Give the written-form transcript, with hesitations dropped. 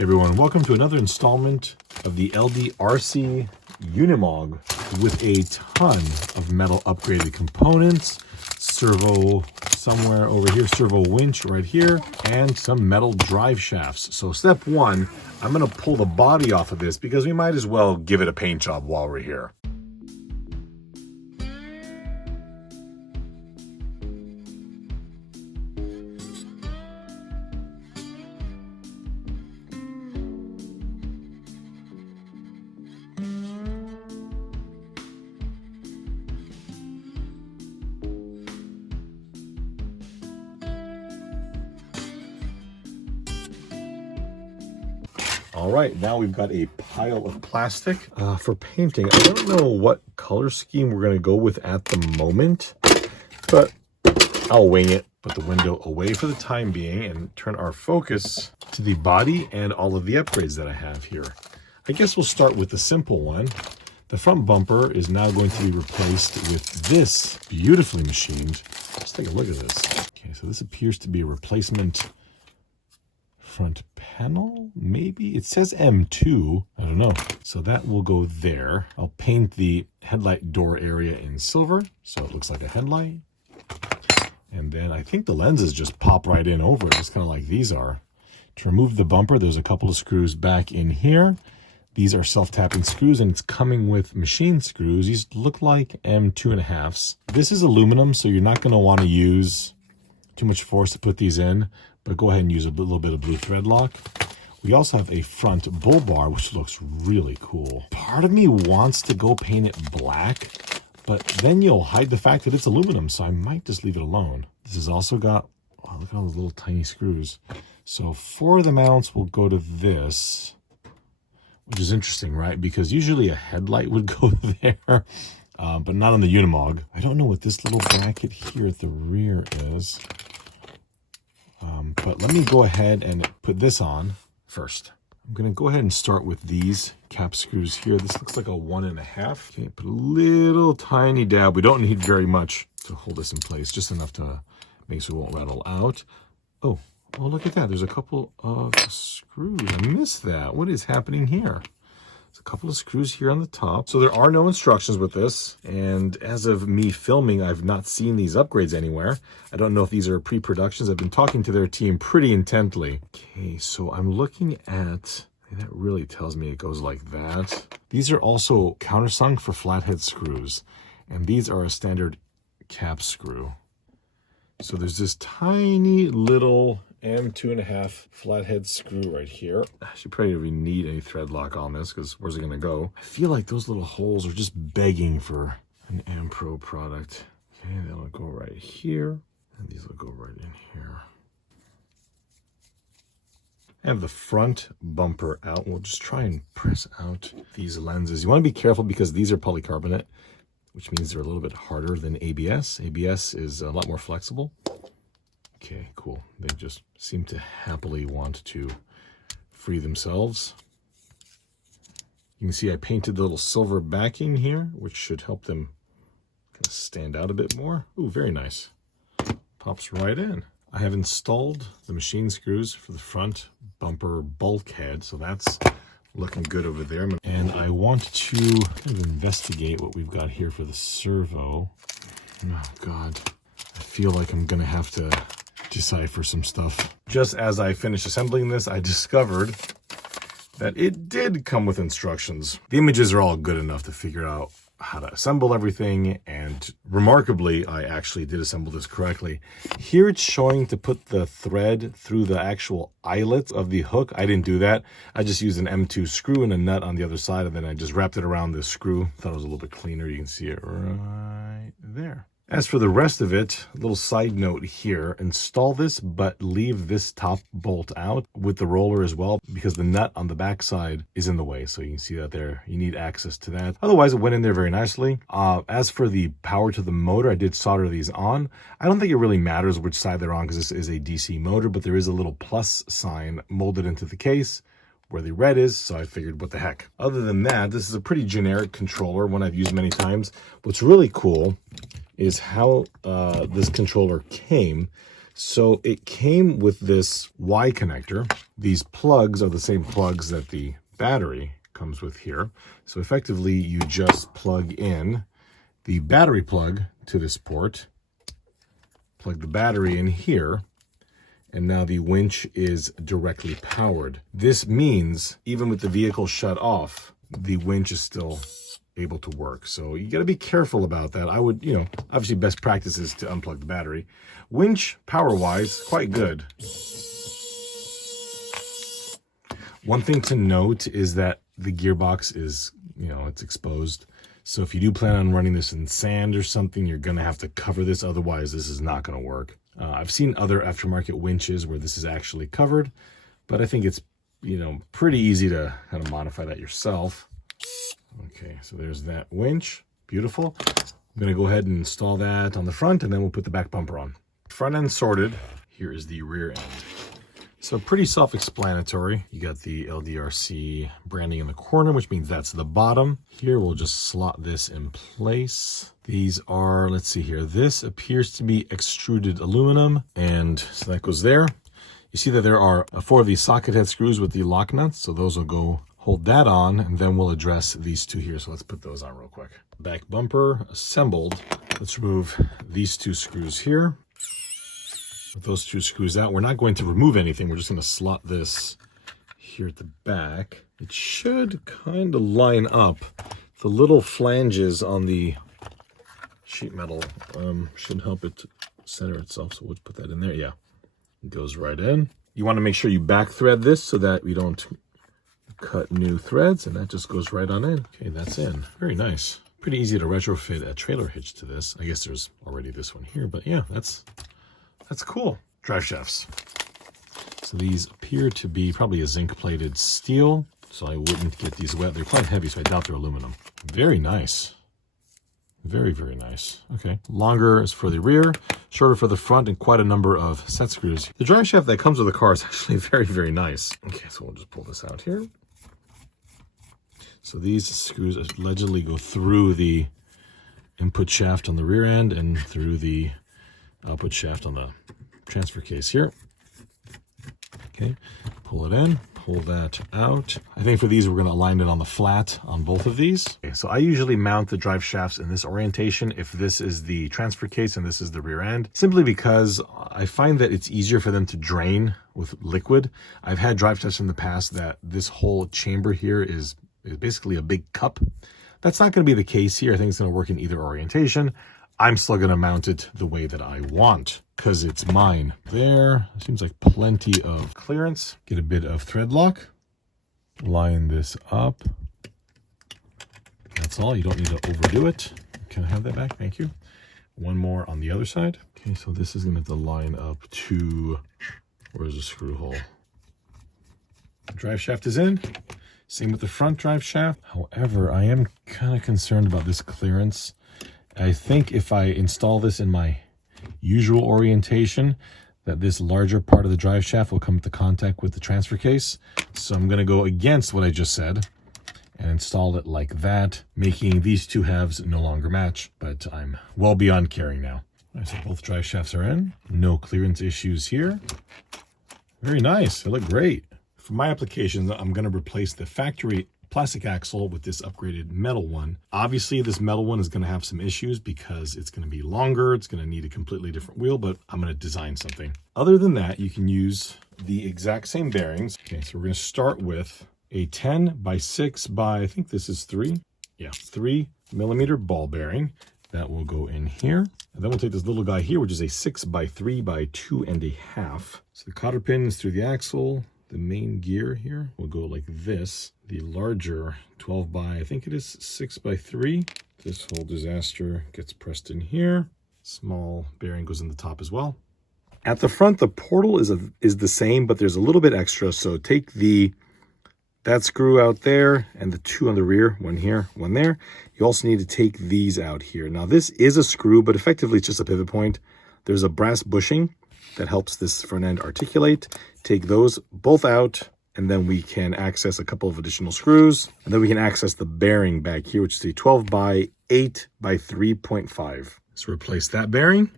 Hey everyone, welcome to another installment of the LDRC Unimog with a ton of metal upgraded components, servo somewhere over here, servo winch right here, and some metal drive shafts. So step one, I'm going to pull the body off of this because we might as well give it a paint job while we're here. All right, now we've got a pile of plastic for painting. I don't know what color scheme we're going to go with at the moment, but I'll wing it. Put the window away for the time being and turn our focus to the body and all of the upgrades that I have here. I guess we'll start with the simple one. The front bumper is now going to be replaced with this beautifully machined. Let's take a look at this. Okay, so this appears to be a replacement front panel, maybe? It says M2, I don't know. So that will go there. I'll paint the headlight door area in silver, so it looks like a headlight. And then I think the lenses just pop right in over it, just kind of like these are. To remove the bumper, there's a couple of screws back in here. These are self-tapping screws, and it's coming with machine screws. These look like M2.5s. This is aluminum, so you're not going to want to use too much force to put these in, but go ahead and use a little bit of blue thread lock. We also have a front bull bar, which looks really cool. Part of me wants to go paint it black, but then you'll hide the fact that it's aluminum, so I might just leave it alone. This has also got, oh, look at all those little tiny screws. So for the mounts, we'll go to this, which is interesting, right? Because usually a headlight would go there, but not on the Unimog. I don't know what this little bracket here at the rear is. But let me go ahead and put this on first. I'm going to go ahead and start with these cap screws here. This looks like a 1.5. Okay, put a little tiny dab. We don't need very much to hold this in place, just enough to make sure it won't rattle out. Oh, look at that. There's a couple of screws. I missed that. What is happening here? There's a couple of screws here on the top. So there are no instructions with this. And as of me filming, I've not seen these upgrades anywhere. I don't know if these are pre-productions. I've been talking to their team pretty intently. Okay, so I'm looking at, that really tells me it goes like that. These are also countersunk for flathead screws. And these are a standard cap screw. So there's this tiny little M2.5 flathead screw right here. I should probably really need any thread lock on this because where's it going to go? I feel like those little holes are just begging for an M Pro product. Okay, that'll go right here. And these will go right in here. I have the front bumper out. We'll just try and press out these lenses. You want to be careful because these are polycarbonate, which means they're a little bit harder than ABS. ABS is a lot more flexible. Okay, cool. They just seem to happily want to free themselves. You can see I painted the little silver backing here, which should help them kind of stand out a bit more. Ooh, very nice. Pops right in. I have installed the machine screws for the front bumper bulkhead, so that's looking good over there. And I want to kind of investigate what we've got here for the servo. Oh, God. I feel like I'm going to have to decipher some stuff. Just as I finished assembling this, I discovered that it did come with instructions. The images are all good enough to figure out how to assemble everything, and remarkably, I actually did assemble this correctly. Here it's showing to put the thread through the actual eyelet of the hook. I didn't do that. I just used an M2 screw and a nut on the other side, and then I just wrapped it around the screw. Thought it was a little bit cleaner. You can see it right there. As for the rest of it, a little side note here, install this, but leave this top bolt out with the roller as well, because the nut on the back side is in the way. So you can see that there, you need access to that. Otherwise, it went in there very nicely. As for the power to the motor, I did solder these on. I don't think it really matters which side they're on because this is a DC motor, but there is a little plus sign molded into the case where the red is, so I figured what the heck. Other than that, this is a pretty generic controller, one I've used many times. What's really cool is how this controller came. So it came with this Y connector. These plugs are the same plugs that the battery comes with here. So effectively, you just plug in the battery plug to this port, plug the battery in here, and now the winch is directly powered. This means even with the vehicle shut off, the winch is still able to work. So you got to be careful about that. I would, obviously best practice is to unplug the battery. Winch, power-wise, quite good. One thing to note is that the gearbox is, it's exposed. So if you do plan on running this in sand or something, you're going to have to cover this. Otherwise, this is not going to work. I've seen other aftermarket winches where this is actually covered, but I think it's, pretty easy to kind of modify that yourself. Okay, so there's that winch. Beautiful. I'm going to go ahead and install that on the front, and then we'll put the back bumper on. Front end sorted. Here is the rear end. So pretty self-explanatory. You got the LDRC branding in the corner, which means that's the bottom. Here, we'll just slot this in place. These are, let's see here. This appears to be extruded aluminum, and so that goes there. You see that there are 4 of these socket head screws with the lock nuts, so those will go hold that on, and then we'll address these 2 here. So let's put those on real quick. Back bumper assembled. Let's remove these 2 screws here. With those 2 screws out, we're not going to remove anything. We're just going to slot this here at the back. It should kind of line up. The little flanges on the sheet metal should help it center itself. So we'll put that in there. Yeah, it goes right in. You want to make sure you back thread this so that we don't cut new threads, and that just goes right on in. Okay, that's in. Very nice. Pretty easy to retrofit a trailer hitch to this. I guess there's already this one here, but yeah, that's cool. Drive shafts. So these appear to be probably a zinc plated steel, so I wouldn't get these wet. They're quite heavy, so I doubt they're aluminum. Very nice. Very, very nice. Okay, longer is for the rear, shorter for the front, and quite a number of set screws. The drive shaft that comes with the car is actually very, very nice. Okay, so we'll just pull this out here. So these screws allegedly go through the input shaft on the rear end and through the output shaft on the transfer case here. Okay, pull it in, pull that out. I think for these, we're going to align it on the flat on both of these. Okay, so I usually mount the drive shafts in this orientation if this is the transfer case and this is the rear end, simply because I find that it's easier for them to drain with liquid. I've had drive shafts in the past that this whole chamber here is basically a big cup. That's not going to be the case here. I think it's going to work in either orientation. I'm still going to mount it the way that I want because it's mine. There seems like plenty of clearance. Get a bit of thread lock. Line this up. That's all. You don't need to overdo it. Can I have that back? Thank you. One more on the other side. Okay, so this is going to have to line up to, where's the screw hole? The drive shaft is in. Same with the front drive shaft. However, I am kind of concerned about this clearance. I think if I install this in my usual orientation, that this larger part of the drive shaft will come into contact with the transfer case. So I'm going to go against what I just said and install it like that, making these 2 halves no longer match, but I'm well beyond caring now. All right, so both drive shafts are in. No clearance issues here. Very nice. They look great. For my applications, I'm going to replace the factory plastic axle with this upgraded metal one. Obviously, this metal one is going to have some issues because it's going to be longer. It's going to need a completely different wheel, but I'm going to design something. Other than that, you can use the exact same bearings. Okay, so we're going to start with a 10 by 6 by, I think this is 3. Yeah, 3 millimeter ball bearing. That will go in here. And then we'll take this little guy here, which is a 6 by 3 by 2.5. So the cotter pin is through the axle. The main gear here will go like this. The larger 12 by, I think it is 6 by 3. This whole disaster gets pressed in here. Small bearing goes in the top as well. At the front, the portal is the same, but there's a little bit extra. So take that screw out there and the 2 on the rear, one here, one there. You also need to take these out here. Now this is a screw, but effectively it's just a pivot point. There's a brass bushing that helps this front end articulate. Take those both out, and then we can access a couple of additional screws, and then we can access the bearing back here, which is a 12 by 8 by 3.5. So replace that bearing.